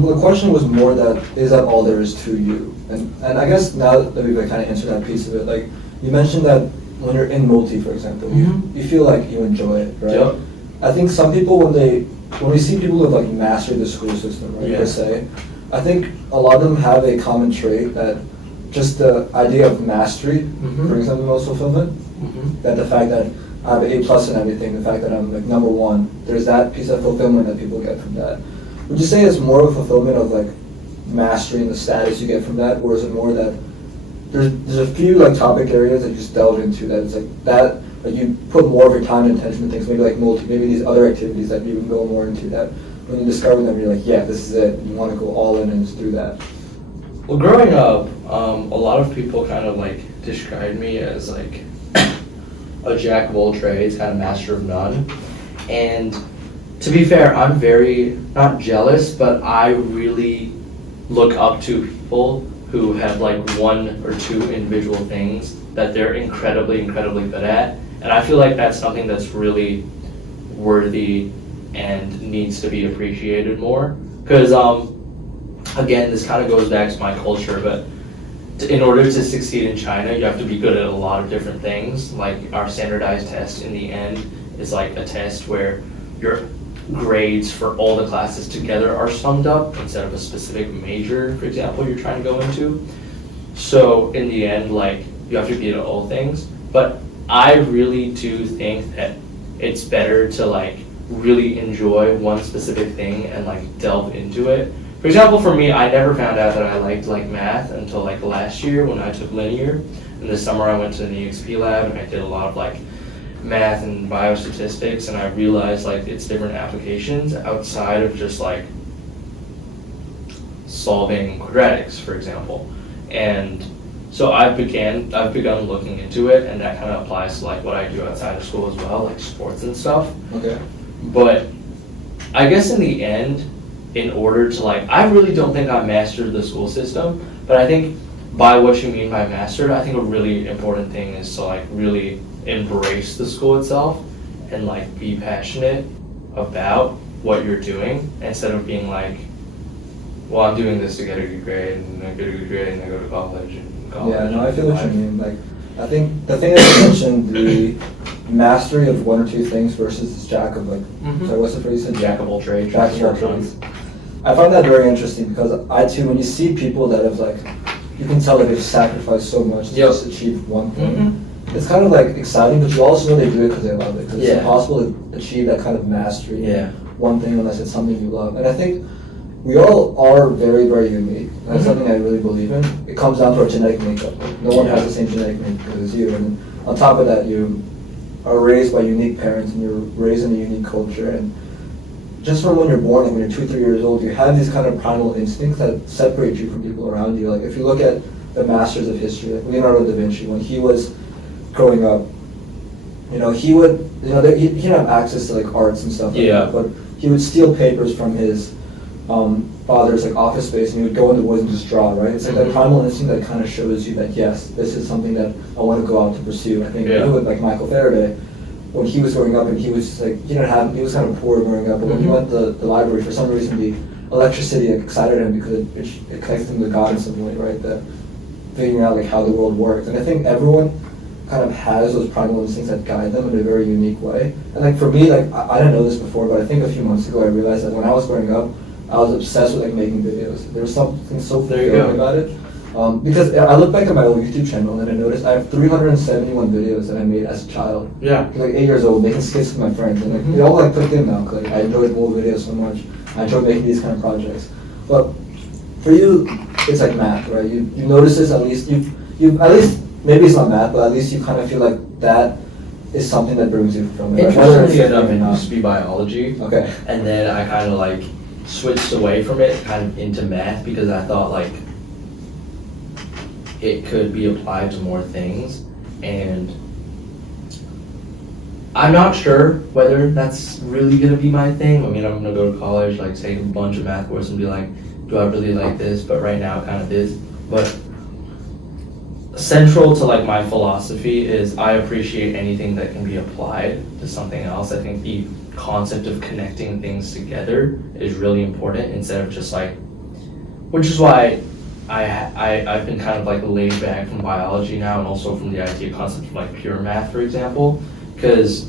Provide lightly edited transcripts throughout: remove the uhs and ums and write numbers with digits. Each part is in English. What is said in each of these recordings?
The question was more that, is that all there is to you? And I guess now that we've kind of answered that piece of it, like, you mentioned that when you're in multi, for example, you feel like you enjoy it, right? Yep. I think some people, when we see people who have like mastered the school system, right, per se, I think a lot of them have a common trait that just the idea of mastery brings them the most fulfillment. That the fact that I have an A+ in everything, the fact that I'm like number one, there's that piece of fulfillment that people get from that. Would you say it's more of a fulfillment of like mastering the status you get from that, or is it more that there's a few like topic areas that you just delve into that it's like that, like you put more of your time and attention to things, maybe like multi, maybe these other activities that you can go more into, that when you discover them you're like, yeah, this is it, you want to go all in and just do that? Well, growing up, a lot of people kind of like described me as like a jack of all trades, kind of master of none. And to be fair, I'm very, not jealous, but I really look up to people who have like one or two individual things that they're incredibly good at. And I feel like that's something that's really worthy and needs to be appreciated more. Because, again, this kind of goes back to my culture, but in order to succeed in China, you have to be good at a lot of different things. Like our standardized test in the end is like a test where your grades for all the classes together are summed up instead of a specific major, for example, you're trying to go into. So in the end, like, you have to be at all things. But I really do think that it's better to like really enjoy one specific thing and like delve into it. For example, for me, I never found out that I liked like math until like last year when I took linear. And this summer I went to the EXP lab and I did a lot of like math and biostatistics, and I realized like it's different applications outside of just like solving quadratics, for example. And so I've begun looking into it, and that kind of applies to like what I do outside of school as well, like sports and stuff. Okay. But I guess in the end, in order to like, I really don't think I mastered the school system, but I think by what you mean by mastered, I think a really important thing is to like really embrace the school itself and like be passionate about what you're doing instead of being like, well, I'm doing this to get a good grade, and I get a good grade and I go to college. Yeah, no, I feel what you mean. Like, I think the thing that you mentioned, the mastery of one or two things versus this jack of like, sorry, what's the phrase you said? Jack of all trades. Jack of all trades. I find that very interesting because I too, when you see people that have like, you can tell that they've sacrificed so much to just achieve one thing. It's kind of like exciting, but you also know they do it because they love it. Because it's impossible to achieve that kind of mastery in one thing unless it's something you love. And I think we all are very unique. And that's something I really believe in. It comes down to our genetic makeup. No one has the same genetic makeup as you. And on top of that, you are raised by unique parents and you're raised in a unique culture. And just from when you're born, like when you're 2-3 years old, you have these kind of primal instincts that separate you from people around you. Like if you look at the masters of history, like Leonardo da Vinci, when he was growing up, he didn't have access to like arts and stuff like that, but he would steal papers from his father's like office space and he would go in the woods and just draw, right? It's like that primal instinct that kind of shows you that yes, this is something that I want to go out to pursue. I think even with like Michael Faraday, when he was growing up and he was just like, he was kind of poor growing up, but when he went to the library, for some reason the electricity excited him because it connected him to God in some way, right? That figuring out like how the world works. And I think everyone kind of has those primal instincts that guide them in a very unique way. And like for me, like I didn't know this before, but I think a few months ago I realized that when I was growing up, I was obsessed with like making videos. There was something so fulfilling about it. Because I look back at my old YouTube channel and I noticed I have 371 videos that I made as a child. Yeah. Like 8 years old, making skits with my friends, and like they all like clicked in now. Like I enjoyed old videos so much. I enjoyed making these kind of projects. But for you, it's like math, right? You notice this at least. You at least maybe it's not math, but at least you kind of feel like that is something that brings you from it. Interestingly enough, it used to be biology. Okay. And then I kind of like switched away from it, kind of into math, because I thought like it could be applied to more things, and I'm not sure whether that's really gonna be my thing. I mean, I'm gonna go to college, like take a bunch of math courses and be like, do I really like this? But right now it kind of is. But central to like my philosophy is I appreciate anything that can be applied to something else. I think concept of connecting things together is really important instead of just like, which is why I've been kind of like laid back from biology now, and also from the idea concept of like pure math, for example, because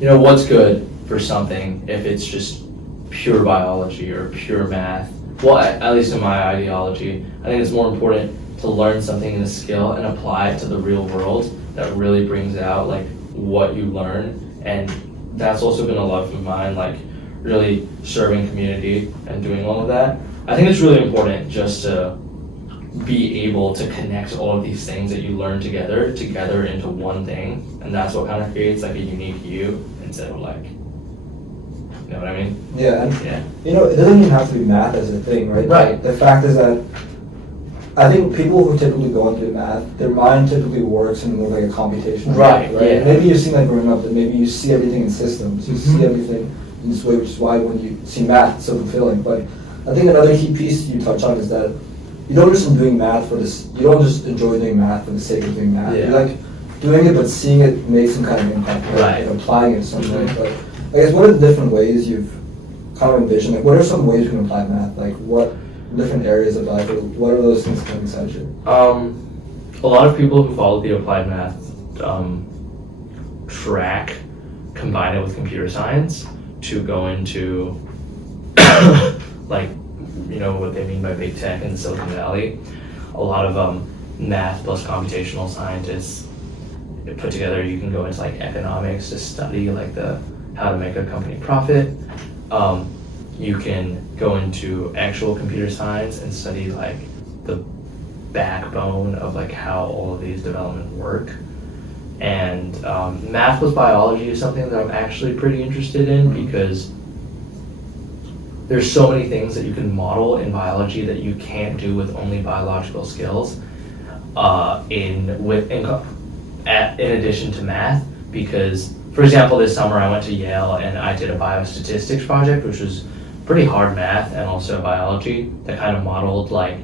what's good for something if it's just pure biology or pure math. Well, at least in my ideology, I think it's more important to learn something in a skill and apply it to the real world that really brings out like what you learn. And that's also been a love of mine, like really serving community and doing all of that. I think it's really important just to be able to connect all of these things that you learn together into one thing, and that's what kind of creates like a unique you instead of like, you know what I mean? Yeah, and Yeah. it doesn't even have to be math as a thing, right? Right. The fact is that I think people who typically go into math, their mind typically works in more like a computational Right, way, right? yeah. Maybe you've seen that growing up, that maybe you see everything in systems, you see everything in this way, which is why when you see math, it's so fulfilling. But I think another key piece you touch on is that you don't just enjoy math for this. You don't just enjoy doing math for the sake of doing math. Yeah. You like doing it, but seeing it make some kind of impact, Right. Applying it in some way. But I guess what are the different ways you've kind of envisioned? Like, what are some ways you can apply math? Like, what different areas of life? Or what are those things kind of excite you? A lot of people who follow the applied math track combine it with computer science to go into like what they mean by big tech in Silicon Valley. A lot of math plus computational scientists put together. You can go into like economics to study like how to make a company profit. You can go into actual computer science and study like the backbone of like how all of these developments work. And math plus biology is something that I'm actually pretty interested in, because there's so many things that you can model in biology that you can't do with only biological skills in addition to math. Because, for example, this summer I went to Yale and I did a biostatistics project, which was pretty hard math and also biology, that kind of modeled like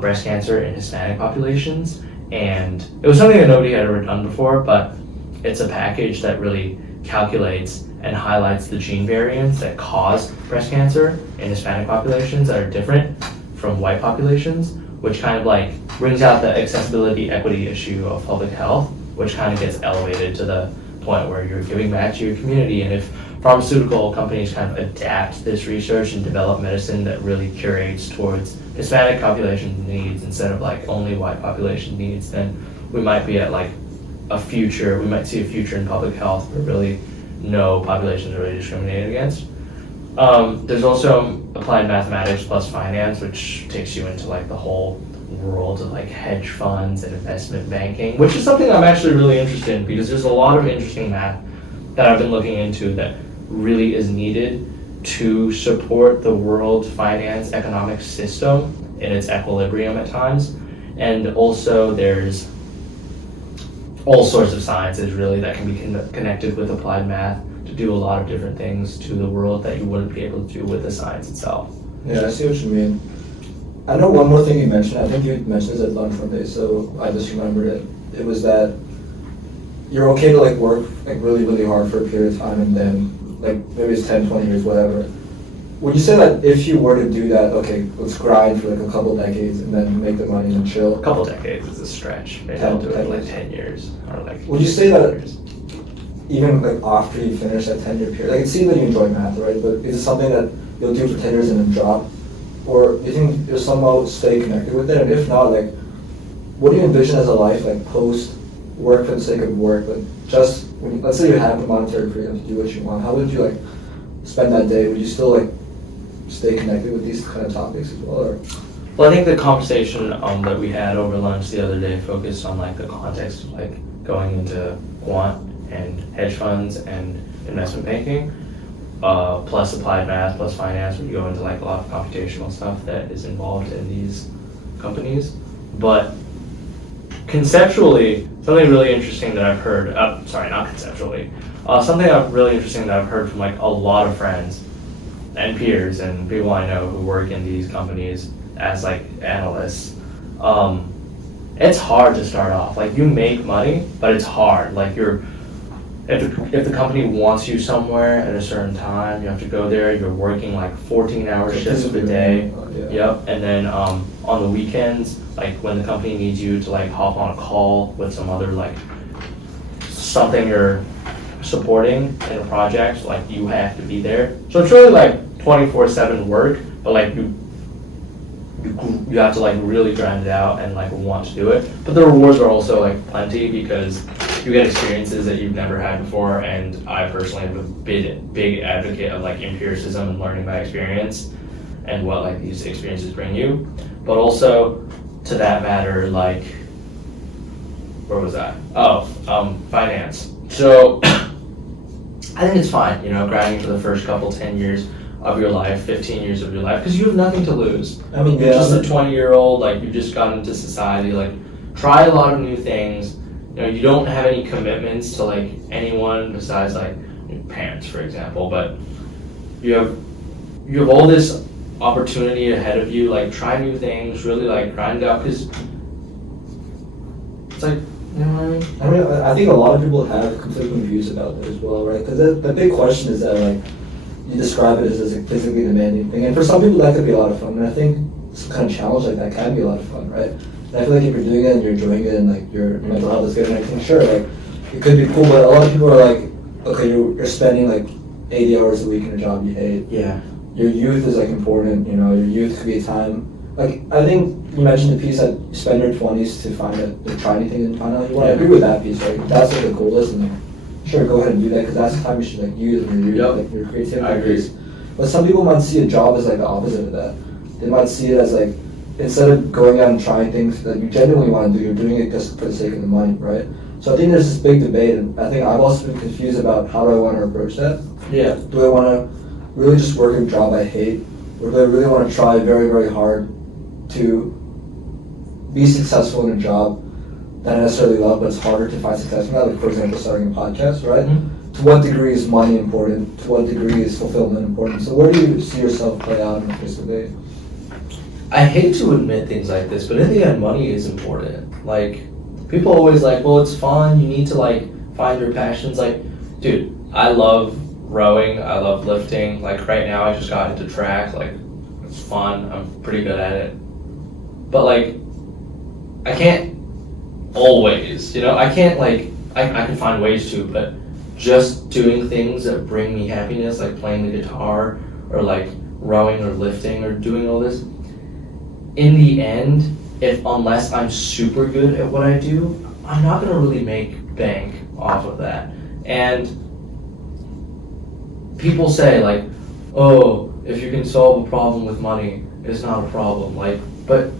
breast cancer in Hispanic populations. And it was something that nobody had ever done before, but it's a package that really calculates and highlights the gene variants that cause breast cancer in Hispanic populations that are different from white populations, which kind of like brings out the accessibility equity issue of public health, which kind of gets elevated to the point where you're giving back to your community. And if pharmaceutical companies kind of adapt this research and develop medicine that really curates towards Hispanic population needs instead of like only white population needs, then we might be at like we might see a future in public health where really no populations are really discriminated against. There's also applied mathematics plus finance, which takes you into like the whole world of like hedge funds and investment banking, which is something I'm actually really interested in, because there's a lot of interesting math that I've been looking into that really is needed to support the world finance economic system in its equilibrium at times. And also there's all sorts of sciences really that can be connected with applied math to do a lot of different things to the world that you wouldn't be able to do with the science itself. Yeah, I see what you mean. I know one more thing you mentioned. I think you mentioned this at lunch one day, so I just remembered it. It was that you're okay to like work like really, really hard for a period of time, and then like maybe it's 10, 20 years, whatever. Would you say that if you were to do that, okay, let's grind for like a couple decades and then make the money and chill? A couple decades is a stretch. Maybe I'll do it like 10 years or like. Would you say that years. even like after you finish that 10-year period, like it seems that you enjoy math, right? But is it something that you'll do for 10 years and then drop? Or do you think you'll somehow stay connected with it? And if not, like, what do you envision as a life, like post work for the sake of work, but just when let's say you have the monetary freedom to do what you want, how would you like spend that day? Would you still like stay connected with these kind of topics as well? Or? Well, I think the conversation that we had over lunch the other day focused on like the context of like going into quant and hedge funds and investment banking, plus applied math, plus finance, where you go into like a lot of computational stuff that is involved in these companies. But conceptually, something really interesting that I've heard, sorry, not conceptually, something really interesting that I've heard from like a lot of friends and peers and people I know who work in these companies as like analysts. It's hard to start off. Like you make money, but it's hard. Like if the company wants you somewhere at a certain time, you have to go there. You're working like 14-hour shifts a day. Yep. And then on the weekends, like when the company needs you to like hop on a call with some other like something you're supporting in a project, like you have to be there. So it's really like 24/7 work, but like you have to like really grind it out and like want to do it. But the rewards are also like plenty because you get experiences that you've never had before, and I personally am a big advocate of like empiricism and learning by experience and what like these experiences bring you. But also to that matter, like where was that? Finance. So I think it's fine, you know, grinding for the first couple 10 years of your life, 15 years of your life, because you have nothing to lose. I mean, you're just a 20-year-old, like you just got into society, like try a lot of new things. You know, you don't have any commitments to like anyone besides like your parents, for example, but you have all this opportunity ahead of you. Like try new things, really like grind it out, because it's like, you know what I mean? I mean, I think a lot of people have conflicting views about that as well, right? Because the big question is that like you describe it as a physically demanding thing, and for some people that could be a lot of fun. And I think some kind of challenge like that can be a lot of fun, right? And I feel like if you're doing it and you're enjoying it and like your mental health is good and everything, sure, like it could be cool. But a lot of people are like, okay, you're spending like 80 hours a week in a job you hate. Yeah. Your youth is like important, you know. Your youth could be a time. Like I think you mentioned the piece that you spend your 20s to try anything and find out you want. I agree with that piece, right? That's what the goal is, and like, sure, go ahead and do that because that's the time you should like use when you're like your creativity. I agree. But some people might see a job as like the opposite of that. They might see it as like instead of going out and trying things that you genuinely want to do, you're doing it just for the sake of the money, right? So I think there's this big debate, and I think I've also been confused about how do I want to approach that. Yeah. Do I want to really just work a job I hate, or do I really want to try very, very hard to be successful in a job that I necessarily love, but it's harder to find success in that? Like, for example, starting a podcast, right? Mm-hmm. To what degree is money important? To what degree is fulfillment important? So where do you see yourself play out in the fiscal day? I hate to admit things like this, but in the end, money is important. Like, people always like, well, it's fun, you need to like find your passions. Like, dude, I love rowing, I love lifting. Like right now I just got into track, like it's fun, I'm pretty good at it. But like, I can't always, you know, I can't like, I can find ways to, but just doing things that bring me happiness, like playing the guitar or like rowing or lifting or doing all this, in the end, unless I'm super good at what I do, I'm not gonna really make bank off of that. And people say like, oh, if you can solve a problem with money, it's not a problem. Like, but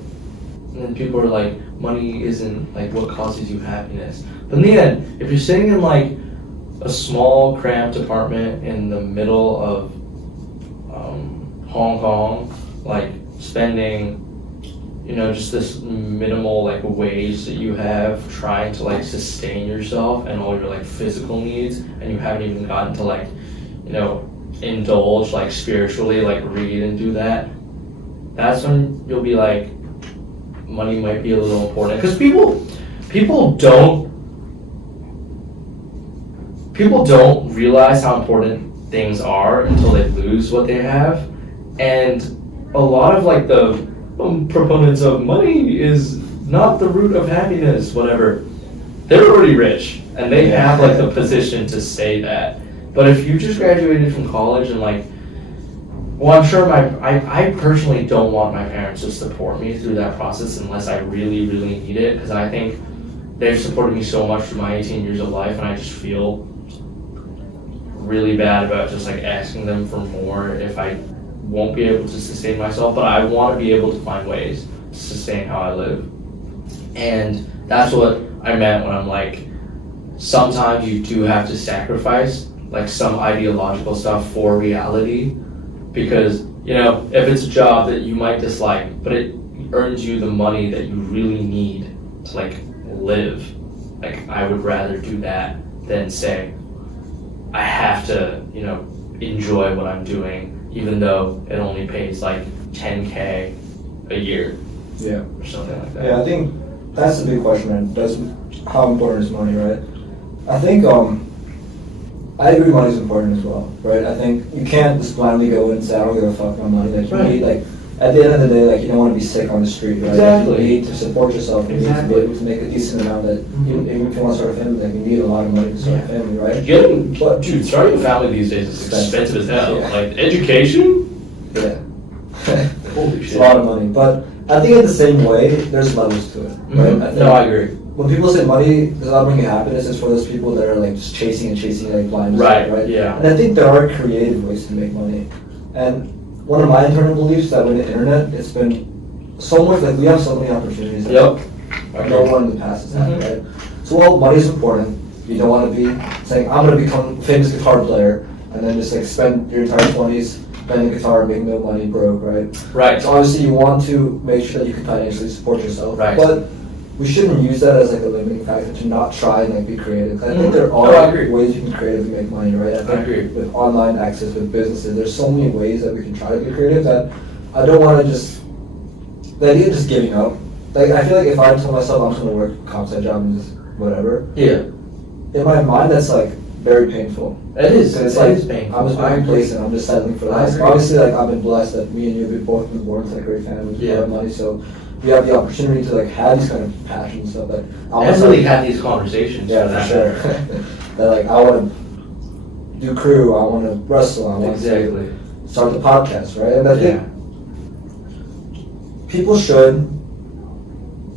then people are like, money isn't like what causes you happiness. But in the end, if you're sitting in like a small cramped apartment in the middle of Hong Kong, like spending, you know, just this minimal like wage that you have trying to like sustain yourself and all your like physical needs, and you haven't even gotten to like, you know, indulge like spiritually, like read and do that, that's when you'll be like, money might be a little important. Because people don't realize how important things are until they lose what they have. And a lot of like the proponents of money is not the root of happiness, whatever, they're already rich and they have like the position to say that. But if you just graduated from college and like, well, I'm sure I personally don't want my parents to support me through that process unless I really, really need it, because I think they've supported me so much through my 18 years of life, and I just feel really bad about just like asking them for more if I won't be able to sustain myself. But I want to be able to find ways to sustain how I live. And that's what I meant when I'm like, sometimes you do have to sacrifice like some ideological stuff for reality, because, you know, if it's a job that you might dislike, but it earns you the money that you really need to like live, like I would rather do that than say, I have to, you know, enjoy what I'm doing, even though it only pays like 10K a year. Yeah. Or something like that. Yeah, I think that's the big question, man. How important is money, right? I think I agree money's important as well, right? I think you can't just blindly go and say, I don't give a fuck about money. Like, you Right. need, like, at the end of the day, like, you don't want to be sick on the street, right? Exactly. Like, you need to support yourself. You Exactly. need to be able to make a decent amount that, even if you want to start a family, like, you need a lot of money to start a family, right? Dude, starting a family these days is expensive as hell. Yeah. Like, education? Yeah. Holy It's shit. a lot of money. But I think in the same way, there's levels to it, right? I think No, I agree. when people say money does not bring you happiness, it's for those people that are like just chasing like blind. Right, right? yeah. And I think there are creative ways to make money. And one of my internal beliefs that with the internet, it's been so much, like we have so many opportunities. Yep. That no one in the past has had, Mhm. right? So while money's important, you don't want to be saying, I'm going to become a famous guitar player, and then just like spend your entire 20s playing the guitar, making no money, broke, right? Right. So obviously you want to make sure that you can financially support yourself. Right. But we shouldn't use that as like a limiting factor to not try and like be creative. 'Cause I think there No, I are agree. ways you can creatively make money, right? I agree. With online access, with businesses, there's so many ways that we can try to be creative that I don't want to just, the idea of just giving up. Like I feel like if I tell myself I'm just going to work a comp site job and just whatever, Yeah. in my mind that's like very painful. It is. So it's It like is painful. I'm just I being agree. complacent. I'm just settling for I less. agree. Obviously, like I've been blessed that me and you have both been born into like great families, with a lot of money, so we have the opportunity to like have these kind of passions and stuff. But I And really have these conversations. yeah, for sure. That like I want to do crew. I want to wrestle. I want Exactly. to start the podcast, right? And I think Yeah. people should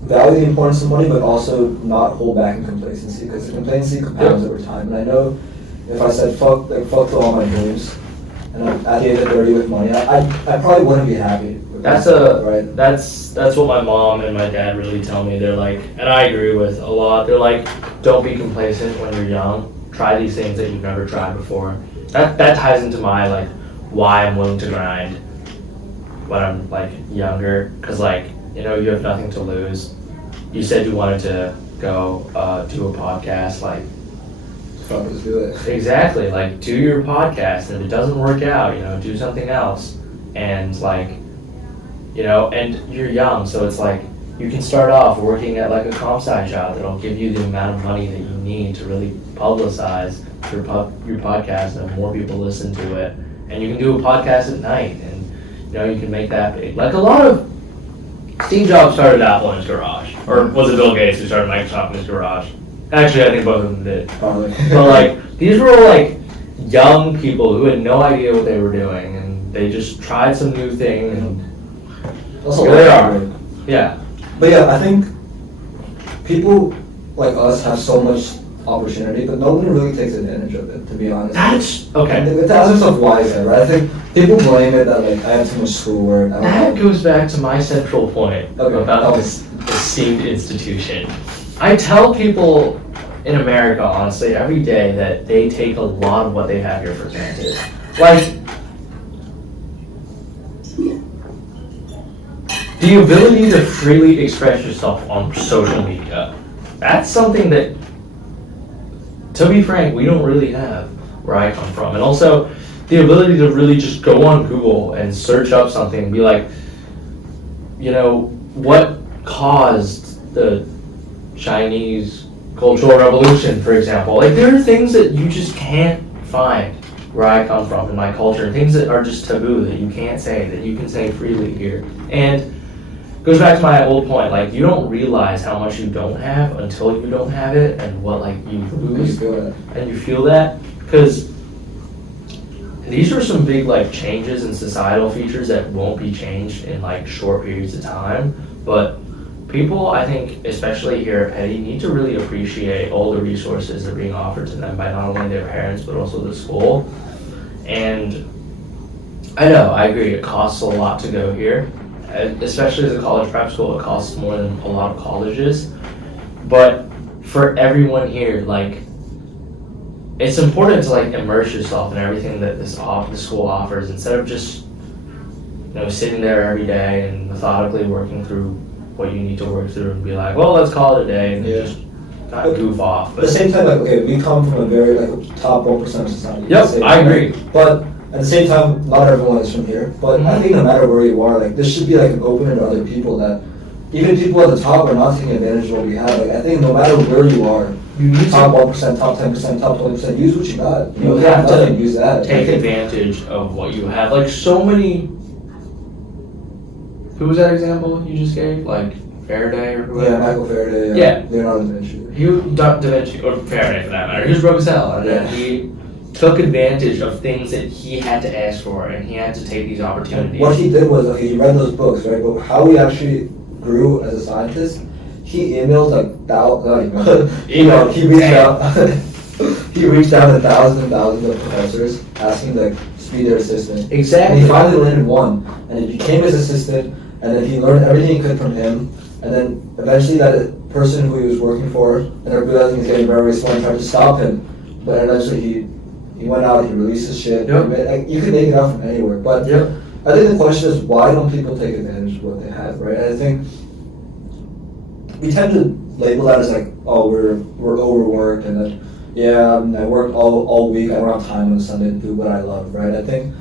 value the importance of money, but also not hold back in complacency, because the complacency compounds over time. And I know if I said fuck to all my dreams, and I'm at the age of 30 with money, I probably wouldn't be happy. with That's myself, right. that's what my mom and my dad really tell me. They're like, and I agree with a lot. They're like, don't be complacent when you're young. Try these things that you've never tried before. That ties into my like why I'm willing to grind when I'm like younger, because like you know you have nothing to lose. You said you wanted to go do a podcast, like Fuck, just do it. exactly, like do your podcast, and if it doesn't work out, you know, do something else, and like. You know, and you're young, so it's like you can start off working at like a comp sci job that'll give you the amount of money that you need to really publicize your podcast and more people listen to it. And you can do a podcast at night, and you know you can make that big. Like a lot of Steve Jobs started Apple in his garage, or was it Bill Gates who started Microsoft in his garage? Actually, I think both of them did. Probably. But like these were all like young people who had no idea what they were doing, and they just tried some new thing and. Also, Here they like, are. Yeah. But yeah, I think people like us have so much opportunity, but no one really takes advantage of it, to be honest. That's okay. To ask yourself why is that, right? I think people blame it that like I have too much schoolwork. I don't That know. goes back to my central point Okay. about this esteemed institution. I tell people in America, honestly, every day that they take a lot of what they have here for granted. Like, the ability to freely express yourself on social media. That's something that, to be frank, we don't really have where I come from. And also, the ability to really just go on Google and search up something and be like, you know, what caused the Chinese Cultural Revolution, for example. Like, there are things that you just can't find where I come from in my culture, things that are just taboo that you can't say, that you can say freely here. And goes back to my old point, like, you don't realize how much you don't have until you don't have it, and what, like, you lose, and you feel that, because these are some big, like, changes in societal features that won't be changed in, like, short periods of time, but people, I think, especially here at Petty, need to really appreciate all the resources that are being offered to them by not only their parents, but also the school, and I know, I agree, it costs a lot to go here, especially as a college prep school, it costs more than a lot of colleges, but for everyone here, like, it's important to like immerse yourself in everything that the school offers, instead of just, you know, sitting there every day and methodically working through what you need to work through and be like, well, let's call it a day, and then just not goof off. But at the same time, like, okay, we come from a very like top 1% of society. Yep, Say, I agree. But at the same time, not everyone is from here. But I think no matter where you are, like, this should be like an opener to other people, that even people at the top are not taking advantage of what we have. Like, I think no matter where you are, You need top to 1%, top 10%, top 20%. Use what you got. You have to use that. Take advantage of what you have. Like so many. Who was that example you just gave? Like Faraday or whoever? Yeah, Michael Faraday. Yeah. Leonardo da Vinci. He Da Vinci, or Faraday for that matter. He was broke as hell, and then he took advantage of things that he had to ask for, and he had to take these opportunities. What he did was, okay, he read those books, right? But how he actually grew as a scientist, he emailed like he reached out. He reached out to thousands and thousands of professors asking like to be their assistant. Exactly. And he finally landed one, and he became his assistant. And then he learned everything he could from him. And then eventually that person who he was working for ended up realizing he's getting very, very smart and tried to stop him. But eventually he went out, he released his shit. Yep. Like, you can make it out from anywhere. But Yep. I think the question is, why don't people take advantage of what they have, right? I think we tend to label that as like, oh, we're overworked, and that, yeah, I worked all week, I don't have time on Sunday to do what I love, right? I think,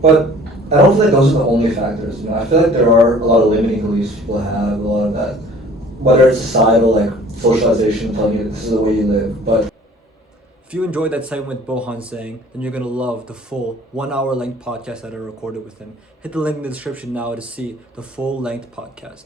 but I don't feel like those are the only factors. I feel like there are a lot of limiting beliefs people have, a lot of that, whether it's societal, like socialization telling you this is the way you live. But if you enjoyed that segment with Bohan Zheng, then you're gonna love the full 1 hour length podcast that I recorded with him. Hit the link in the description now to see the full length podcast.